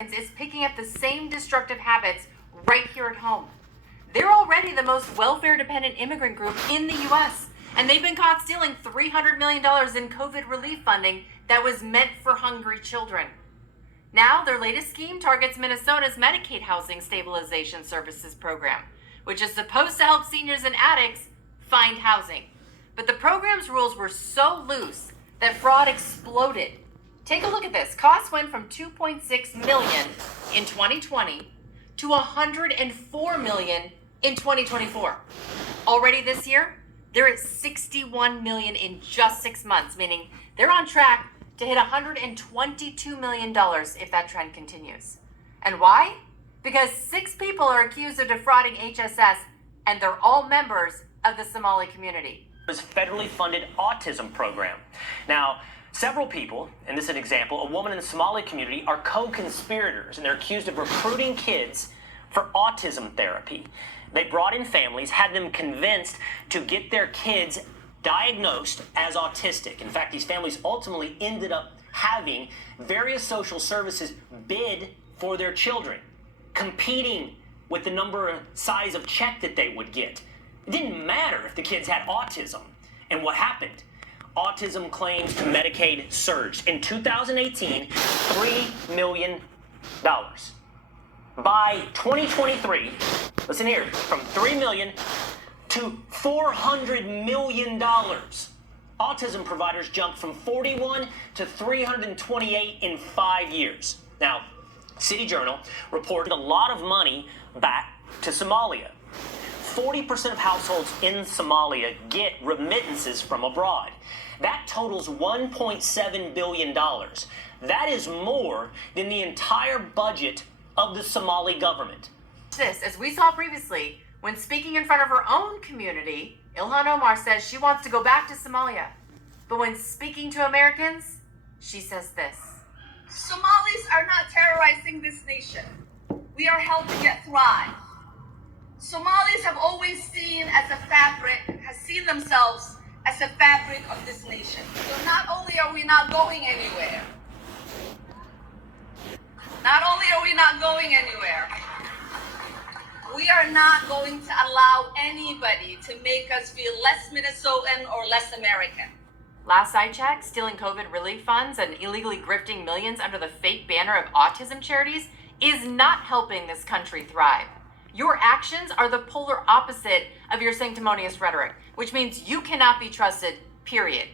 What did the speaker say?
is picking up the same destructive habits right here at home. They're already the most welfare-dependent immigrant group in the U.S., and they've been caught stealing $300 million in COVID relief funding that was meant for hungry children. Now, their latest scheme targets Minnesota's Medicaid Housing Stabilization Services program, which is supposed to help seniors and addicts find housing. But the program's rules were so loose that fraud exploded. Take a look at this. Costs went from $2.6 million in 2020 to $104 million in 2024. Already this year, they're at $61 million in just 6 months, meaning they're on track to hit $122 million if that trend continues. And why? Because 6 people are accused of defrauding HSS, and they're all members of the Somali community. This federally funded autism program. Now, several people, and this is an example, a woman in the Somali community, are co-conspirators, and they're accused of recruiting kids for autism therapy. They brought in families, had them convinced to get their kids diagnosed as autistic. In fact, these families ultimately ended up having various social services bid for their children, competing with the number and size of check that they would get. It didn't matter if the kids had autism. And what happened? Autism claims to Medicaid surged. In 2018, $3 million. By 2023, listen here, from $3 million to $400 million. Autism providers jumped from 41 to 328 in 5 years. Now, City Journal reported a lot of money back to Somalia. 40% of households in Somalia get remittances from abroad. That totals $1.7 billion. That is more than the entire budget of the Somali government. This, as we saw previously, when speaking in front of her own community, Ilhan Omar says she wants to go back to Somalia. But when speaking to Americans, she says this. Somalis are not terrorizing this nation. We are helping it thrive. Somalis have always seen themselves as a fabric of this nation. So not only are we not going anywhere, we are not going to allow anybody to make us feel less Minnesotan or less American. Last I checked, stealing COVID relief funds and illegally grifting millions under the fake banner of autism charities is not helping this country thrive. Your actions are the polar opposite of your sanctimonious rhetoric, which means you cannot be trusted, period.